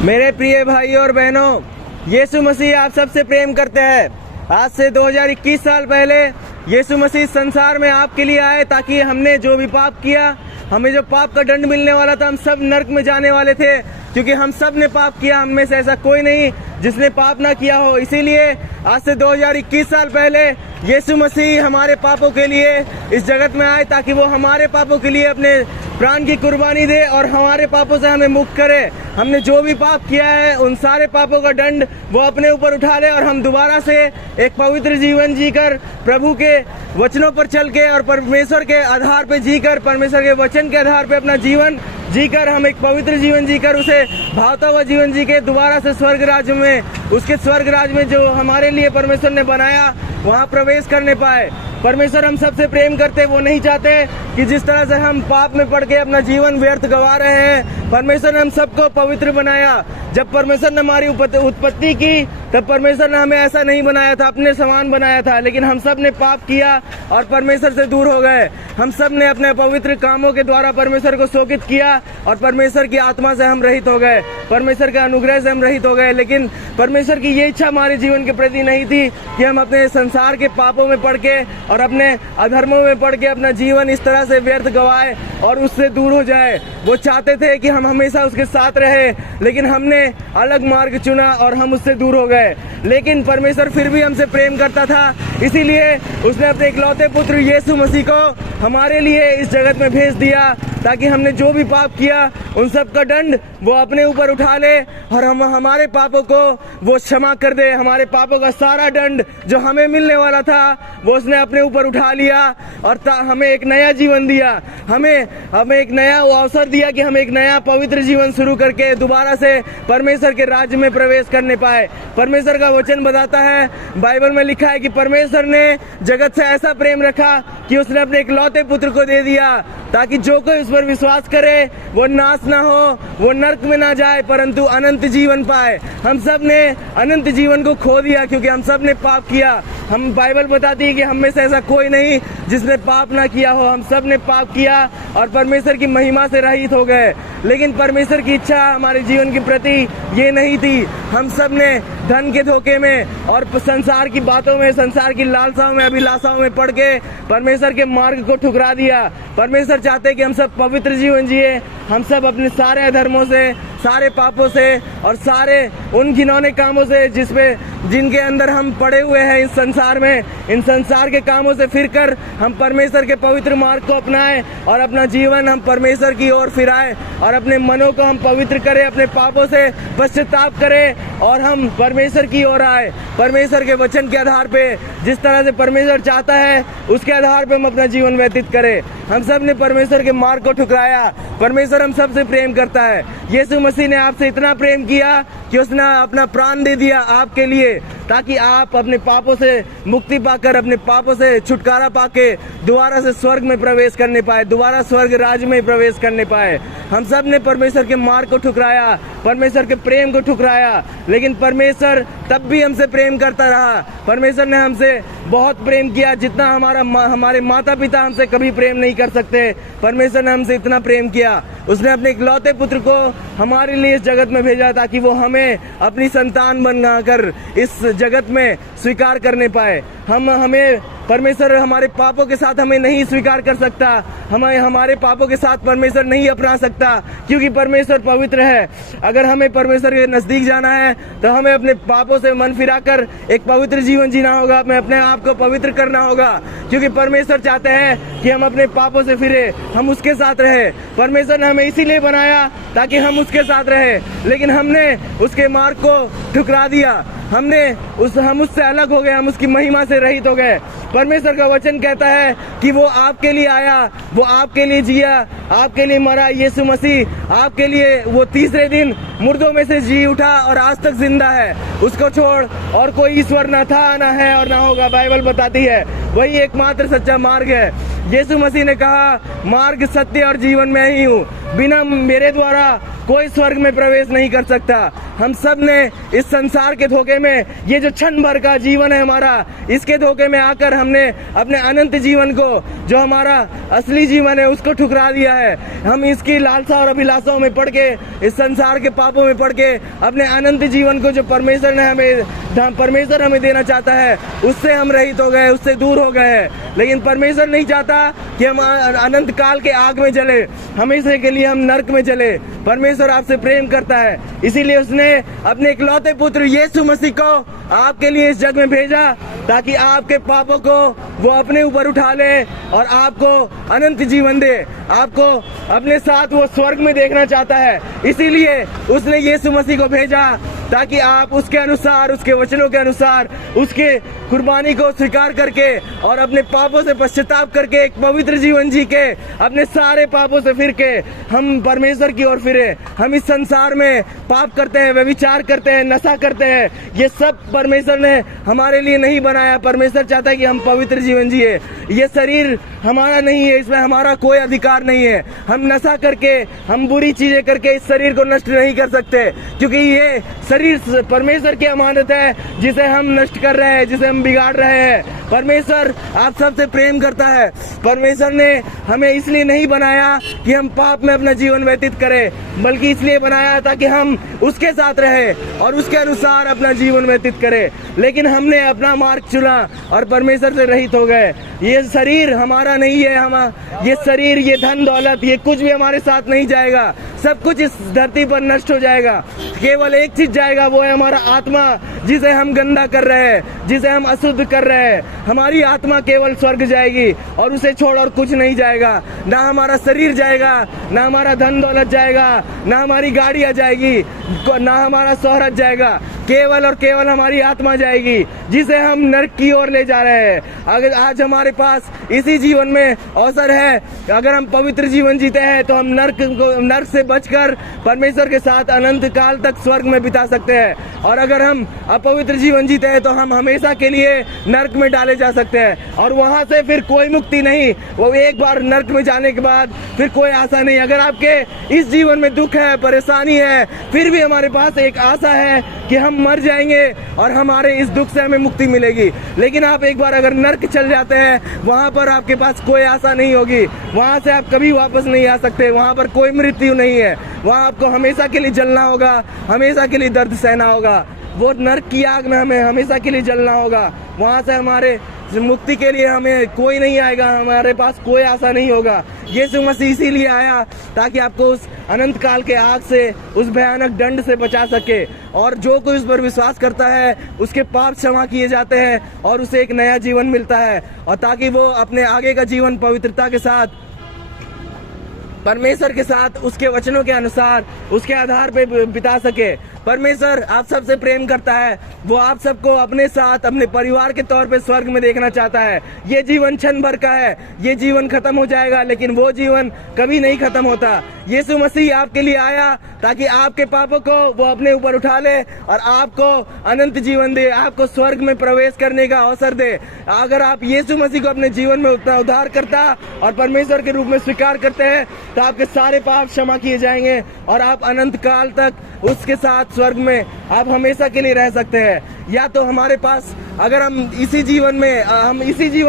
मेरे प्रिय भाई और बहनों, यीशु मसीह आप सबसे प्रेम करते हैं। आज से 2021 साल पहले यीशु मसीह संसार में आपके लिए आए ताकि हमने जो भी पाप किया, हमें जो पाप का दंड मिलने वाला था, हम सब नरक में जाने वाले थे, क्योंकि हम सब ने पाप किया। हम में से ऐसा कोई नहीं जिसने पाप ना किया हो। इसीलिए आज से 2021 साल पहले यीशु मसीह हमारे पापों के लिए इस जगत में आए ताकि वो हमारे पापों के लिए अपने प्राण की कुर्बानी दे और हमारे पापों से हमें मुक्त करे। हमने जो भी पाप किया है उन सारे पापों का दंड वो अपने ऊपर उठा ले और हम दोबारा से एक पवित्र जीवन जीकर, प्रभु के वचनों पर चल के और परमेश्वर के आधार पे जीकर, परमेश्वर के वचन के आधार पे अपना जीवन जीकर, हम एक पवित्र जीवन जीकर, उसे भावता हुआ जीवन जी के दोबारा से स्वर्ग राज्य में, उसके स्वर्ग राज्य में जो हमारे लिए परमेश्वर ने बनाया, वहाँ प्रवेश करने पाए। परमेश्वर हम सबसे प्रेम करते, वो नहीं चाहते कि जिस तरह से हम पाप में पड़ के अपना जीवन व्यर्थ गवा रहे हैं। परमेश्वर ने हम सबको पवित्र बनाया। जब परमेश्वर ने हमारी उत्पत्ति की तब परमेश्वर ने हमें ऐसा नहीं बनाया था, अपने समान बनाया था, लेकिन हम सब ने पाप किया और परमेश्वर से दूर हो गए। हम सब ने अपने पवित्र कामों के द्वारा परमेश्वर को शोकित किया और परमेश्वर की आत्मा से हम रहित हो गए, परमेश्वर के अनुग्रह से हम रहित हो गए। लेकिन परमेश्वर की ये इच्छा हमारे जीवन के प्रति नहीं थी कि हम अपने संसार के पापों में पड़ के और अपने अधर्मों में पड़ के अपना जीवन इस तरह से व्यर्थ गवाए और उससे दूर हो जाए। वो चाहते थे कि हम हमेशा उसके साथ रहे, लेकिन हमने अलग मार्ग चुना और हम उससे दूर हो गए। लेकिन परमेश्वर फिर भी हमसे प्रेम करता था, इसीलिए उसने अपने इकलौते पुत्र यीशु मसीह को हमारे लिए इस जगत में भेज दिया ताकि हमने जो भी पाप किया उन सब का दंड वो अपने ऊपर उठा ले और हम हमारे पापों को वो क्षमा कर दे। हमारे पापों का सारा दंड जो हमें मिलने वाला था वो उसने अपने ऊपर उठा लिया और हमें एक नया जीवन दिया। हमें एक नया अवसर दिया कि हम एक नया पवित्र जीवन शुरू करके दोबारा से परमेश्वर के राज्य में प्रवेश करने पाए। परमेश्वर का वचन बताता है, बाइबल में लिखा है कि परमेश्वर ने जगत से ऐसा प्रेम रखा कि उसने अपने इकलौते पुत्र को दे दिया ताकि जो कोई उस पर विश्वास करे वो नाश ना हो, वो नरक में ना जाए, परंतु अनंत जीवन पाए। हम सब ने अनंत जीवन को खो दिया क्योंकि हम सब ने पाप किया। हम बाइबल बताती है कि हम में से ऐसा कोई नहीं जिसने पाप ना किया हो। हम सब ने पाप किया और परमेश्वर की महिमा से रहित हो गए। लेकिन परमेश्वर की इच्छा हमारे जीवन के प्रति ये नहीं थी। हम सब ने धन के धोखे में और संसार की बातों में, संसार की लालसाओं में, अभिलाषाओं में पड़ के परमेश्वर के मार्ग को ठुकरा दिया। परमेश्वर चाहते कि हम सब पवित्र जीवन जिए, हम सब अपने सारे अधर्मों से, सारे पापों से और सारे उन घिनौने कामों से जिनके अंदर हम पड़े हुए हैं इस संसार में, इन संसार के कामों से फिरकर हम परमेश्वर के पवित्र मार्ग को अपनाएं और अपना जीवन हम परमेश्वर की ओर फिराएं और अपने मनों को हम पवित्र करें, अपने पापों से पश्चाताप करें और हम परमेश्वर की ओर आए। परमेश्वर के वचन के आधार पे, जिस तरह से परमेश्वर चाहता है उसके आधार पे हम अपना जीवन व्यतीत करें। हम सब ने परमेश्वर के मार्ग को ठुकराया। परमेश्वर हम सबसे प्रेम करता है। यीशु मसीह ने आपसे इतना प्रेम किया कि उसने अपना प्राण दे दिया आपके लिए ताकि आप अपने पापों से मुक्ति पाकर, अपने पापों से छुटकारा पाके दोबारा से स्वर्ग में प्रवेश करने पाए, दोबारा स्वर्ग राज्य में प्रवेश करने पाए। हम सब ने परमेश्वर के मार्ग को ठुकराया, परमेश्वर के प्रेम को ठुकराया, लेकिन परमेश्वर तब भी हमसे प्रेम करता रहा। परमेश्वर ने हमसे बहुत प्रेम किया जितना हमारे माता पिता हमसे कभी प्रेम नहीं कर सकते। परमेश्वर ने हमसे इतना प्रेम किया, उसने अपने इकलौते पुत्र को हमारे लिए इस जगत में भेजा ताकि वो हमें अपनी संतान बनाकर इस जगत में स्वीकार करने पाए। हमें परमेश्वर हमारे पापों के साथ हमें नहीं स्वीकार कर सकता, हमारे पापों के साथ परमेश्वर नहीं अपना सकता क्योंकि परमेश्वर पवित्र है। अगर हमें परमेश्वर के नजदीक जाना है तो हमें अपने पापों से मन फिराकर एक पवित्र जीवन जीना होगा, हमें अपने आप को पवित्र करना होगा क्योंकि परमेश्वर चाहते हैं कि हम अपने पापों से फिरे, हम उसके साथ रहे। परमेश्वर ने हमें इसीलिए बनाया ताकि हम उसके साथ रहे, लेकिन हमने उसके मार्ग को ठुकरा दिया। हम उससे अलग हो गए, हम उसकी महिमा से रहित हो गए। परमेश्वर का वचन कहता है कि वो आपके लिए आया, वो आपके लिए जिया, आपके लिए मरा। यीशु मसीह आपके लिए वो तीसरे दिन मुर्दों में से जी उठा और आज तक जिंदा है। उसको छोड़ और कोई ईश्वर ना था, ना है और ना होगा। बाइबल बताती है वही एकमात्र सच्चा मार्ग है। यीशु मसीह ने कहा, मार्ग, सत्य और जीवन मैं ही हूँ, बिना मेरे द्वारा कोई स्वर्ग में प्रवेश नहीं कर सकता। हम सब ने इस संसार के धोखे में, ये जो क्षण भर का जीवन है हमारा, इसके धोखे में आकर हमने अपने अनंत जीवन को, जो हमारा असली जीवन है, उसको ठुकरा दिया है। हम इसकी लालसा और अभिलाषाओं में पड़ के, इस संसार के पापों में पड़ के अपने अनंत जीवन को जो परमेश्वर हमें देना चाहता है, उससे हम रहित हो गए, उससे दूर हो गए। लेकिन परमेश्वर नहीं चाहता कि हम अनंत काल के आग में जले, हमेशा के लिए हम नरक में जले। परमेश्वर आपसे प्रेम करता है, इसीलिए उसने अपने इकलौते पुत्र यीशु मसीह को आपके लिए इस जग में भेजा, ताकि आपके पापों को वो अपने ऊपर उठा ले और आपको अनंत जीवन दे। आपको अपने साथ वो स्वर्ग में देखना चाहता है, इसीलिए उसने यीशु मसीह को भेजा, ताकि आप उसके अनुसार, उसके वचनों के अनुसार, उसके कुर्बानी को स्वीकार करके और अपने पापों से पश्चाताप करके एक पवित्र जीवन जी के, अपने सारे पापों से फिर के हम परमेश्वर की ओर फिरे। हम इस संसार में पाप करते हैं, व्यभिचार करते हैं, नशा करते हैं, ये सब परमेश्वर ने हमारे लिए नहीं बनाया। परमेश्वर चाहता है कि हम पवित्र जीवन जिए। ये शरीर हमारा नहीं है, इसमें हमारा कोई अधिकार नहीं है। हम नशा करके, हम बुरी चीजें करके इस शरीर को नष्ट नहीं कर सकते, क्योंकि ये शरीर परमेश्वर की अमानत है, जिसे हम नष्ट कर रहे हैं, जिसे हम बिगाड़ रहे हैं। परमेश्वर आप सबसे प्रेम करता है। परमेश्वर ने हमें इसलिए नहीं बनाया कि हम पाप में अपना जीवन व्यतीत करें, बल्कि इसलिए बनाया ताकि हम उसके साथ रहे और उसके अनुसार अपना जीवन व्यतीत करें। लेकिन हमने अपना मार्ग चुना और परमेश्वर से रहित हो गए। ये शरीर हमारा नहीं है, ये शरीर, ये धन दौलत, ये कुछ भी हमारे साथ नहीं जाएगा। सब कुछ इस धरती पर नष्ट हो जाएगा। केवल एक चीज जाएगा, वो है हमारा आत्मा, जिसे हम गंदा कर रहे हैं, जिसे हम अशुद्ध कर रहे हैं। हमारी आत्मा केवल स्वर्ग जाएगी और उसे छोड़ और कुछ नहीं जाएगा। ना हमारा शरीर जाएगा, ना हमारा धन दौलत जाएगा, ना हमारी गाड़ियां जाएगी, ना हमारा शोहरत जाएगा। केवल और केवल हमारी आत्मा जाएगी, जिसे हम नरक की ओर ले जा रहे हैं। अगर आज हमारे पास इसी जीवन में अवसर है, अगर हम पवित्र जीवन जीते हैं, तो हम नरक से बचकर परमेश्वर के साथ अनंत काल तक स्वर्ग में बिता सकते हैं। और अगर हम अपवित्र जीवन जीते हैं, तो हम हमेशा के लिए नरक में डाले जा सकते हैं, और वहां से फिर कोई मुक्ति नहीं। वो एक बार नरक में जाने के बाद फिर कोई आशा नहीं। अगर आपके इस जीवन में दुख है, परेशानी है, फिर भी हमारे पास एक आशा है कि हम मर जाएंगे और हमारे इस दुख से हमें मुक्ति मिलेगी। लेकिन आप एक बार अगर नरक चल जाते हैं, वहां पर आपके पास कोई आशा नहीं होगी, वहां से आप कभी वापस नहीं आ सकते। वहां पर कोई मृत्यु नहीं है, वहां आपको हमेशा के लिए जलना होगा, हमेशा के लिए दर्द सहना होगा। वो नरक की आग में हमें हमेशा के लिए जलना होगा। वहां से हमारे मुक्ति के लिए हमें कोई नहीं आएगा, हमारे पास कोई आशा नहीं होगा। यीशु मसीह इसीलिए आया ताकि आपको उस अनंत काल के आग से, उस भयानक दंड से बचा सके। और जो कोई उस पर विश्वास करता है, उसके पाप क्षमा किए जाते हैं और उसे एक नया जीवन मिलता है, और ताकि वो अपने आगे का जीवन पवित्रता के साथ, परमेश्वर के साथ, उसके वचनों के अनुसार, उसके आधार पे बिता सके। परमेश्वर आप सबसे प्रेम करता है। वो आप सबको अपने साथ, अपने परिवार के तौर पे स्वर्ग में देखना चाहता है। ये जीवन क्षण भर का है, ये जीवन खत्म हो जाएगा, लेकिन वो जीवन कभी नहीं खत्म होता। यीशु मसीह आपके लिए आया ताकि आपके पापों को वो अपने ऊपर उठा ले और आपको अनंत जीवन दे, आपको स्वर्ग में प्रवेश करने का अवसर दे। अगर आप यीशु मसीह को अपने जीवन में उतना उद्धारकर्ता और परमेश्वर के रूप में स्वीकार करते हैं, तो आपके सारे पाप क्षमा किए जाएंगे और आप अनंत काल तक उसके साथ स्वर्ग में आप हमेशा के लिए रह सकते हैं। या तो हमारे पास, अगर हम इसी जीवन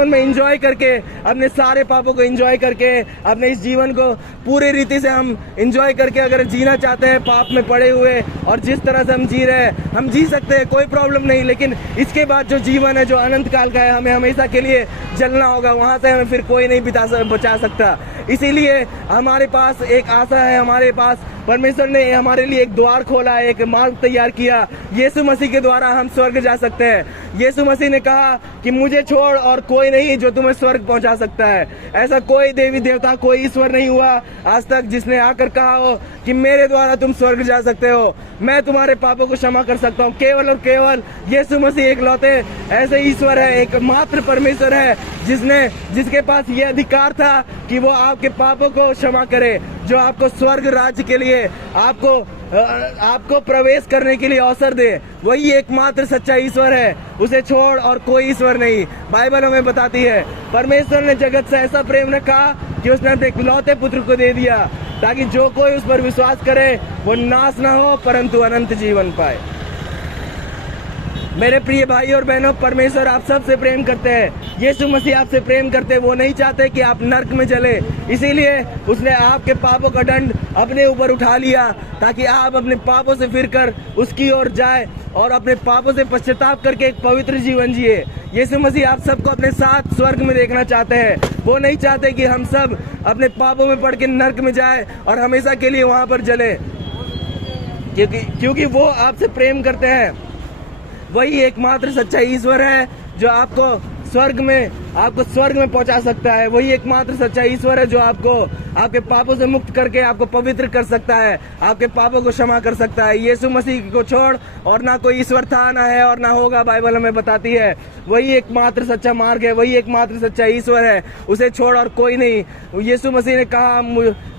में एंजॉय करके, अपने सारे पापों को एंजॉय करके, अपने इस जीवन को पूरी रीति से हम एंजॉय करके अगर जीना चाहते हैं, पाप में पड़े हुए, और जिस तरह से हम जी रहे हैं, हम जी सकते हैं, कोई प्रॉब्लम नहीं। लेकिन इसके बाद जो जीवन है, जो अनंत काल का है, हमें हमेशा के लिए जलना होगा। वहां से हमें फिर कोई नहीं बचा सकता। इसीलिए हमारे पास एक आशा है, हमारे पास परमेश्वर ने हमारे लिए एक द्वार खोला है, एक मार्ग तैयार किया। यीशु मसीह के द्वारा हम स्वर्ग जा सकते हैं। यीशु मसीह ने कहा कि मुझे छोड़ और कोई नहीं जो तुम्हें स्वर्ग पहुंचा सकता है। ऐसा कोई देवी देवता, कोई ईश्वर नहीं हुआ आज तक जिसने आकर कहा हो कि मेरे द्वारा तुम स्वर्ग जा सकते हो, मैं तुम्हारे पापों को क्षमा कर सकता हूँ। केवल और केवल यीशु मसीह एकलौते ऐसे ईश्वर है, एक मात्र परमेश्वर है जिसके पास ये अधिकार था कि वो आपके पापों को क्षमा करे, जो आपको स्वर्ग राज्य के लिए, आपको प्रवेश करने के लिए अवसर दे। वही एकमात्र सच्चा ईश्वर है। उसे छोड़ और कोई ईश्वर नहीं। बाइबल हमें बताती है परमेश्वर ने जगत से ऐसा प्रेम रखा कि उसने अपने इकलौते पुत्र को दे दिया, ताकि जो कोई उस पर विश्वास करे वो नाश ना हो परंतु अनंत जीवन पाए। मेरे प्रिय भाई और बहनों, परमेश्वर आप सबसे प्रेम करते हैं। यीशु मसीह आपसे प्रेम करते हैं। वो नहीं चाहते कि आप नरक में जले, इसीलिए उसने आपके पापों का दंड अपने ऊपर उठा लिया, ताकि आप अपने पापों से फिरकर उसकी ओर जाए और अपने पापों से पश्चाताप करके एक पवित्र जीवन जिए। यीशु मसीह आप सबको अपने साथ स्वर्ग में देखना चाहते हैं। वो नहीं चाहते कि हम सब अपने पापों में पड़ के नरक में जाए और हमेशा के लिए वहां पर जले, क्योंकि वो आपसे प्रेम करते हैं। वही एकमात्र सच्चा ईश्वर है जो आपको स्वर्ग में पहुंचा सकता है। वही एकमात्र सच्चा ईश्वर है जो आपको आपके पापों से मुक्त करके आपको पवित्र कर सकता है, आपके पापों को क्षमा कर सकता है। यीशु मसीह को छोड़ और ना कोई ईश्वर था, ना है और ना होगा। बाइबल हमें बताती है वही एकमात्र सच्चा मार्ग है, वही एकमात्र सच्चा ईश्वर है, उसे छोड़ और कोई नहीं। यीशु मसीह ने कहा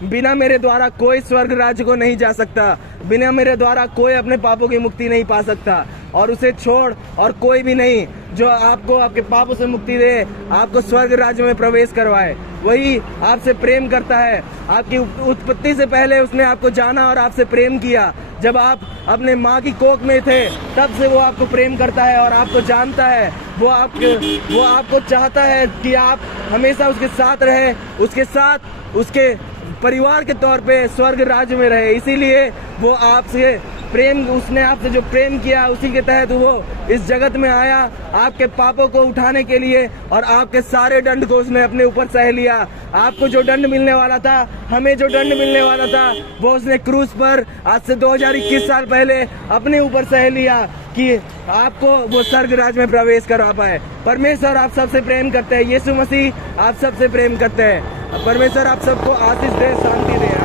बिना मेरे द्वारा कोई स्वर्ग राज्य को नहीं जा सकता, बिना मेरे द्वारा कोई अपने पापों की मुक्ति नहीं पा सकता, और उसे छोड़ और कोई भी नहीं जो आपको आपके पापों से मुक्ति दे, आपको स्वर्ग राज्य में प्रवेश करवाए। वही आपसे प्रेम करता है। आपकी उत्पत्ति से पहले उसने आपको जाना और आपसे प्रेम किया। जब आप अपने माँ की कोख में थे तब से वो आपको प्रेम करता है और आपको जानता है। वो आपको चाहता है कि आप हमेशा उसके साथ रहे, उसके साथ उसके परिवार के तौर पे स्वर्ग राज्य में रहे। इसीलिए वो आपसे उसने आपसे जो प्रेम किया उसी के तहत वो इस जगत में आया, आपके पापों को उठाने के लिए, और आपके सारे दंड को उसने अपने ऊपर सह लिया। आपको जो दंड मिलने वाला था, हमें जो दंड मिलने वाला था, वो उसने क्रूस पर आज से 2021 साल पहले अपने ऊपर सह लिया कि आपको वो स्वर्ग राज्य में प्रवेश करवा पाए। परमेश्वर आप सबसे प्रेम करते हैं। यीशु मसीह आप सबसे प्रेम करते हैं। परमेश्वर आप सबको आशीष दे, शांति दे।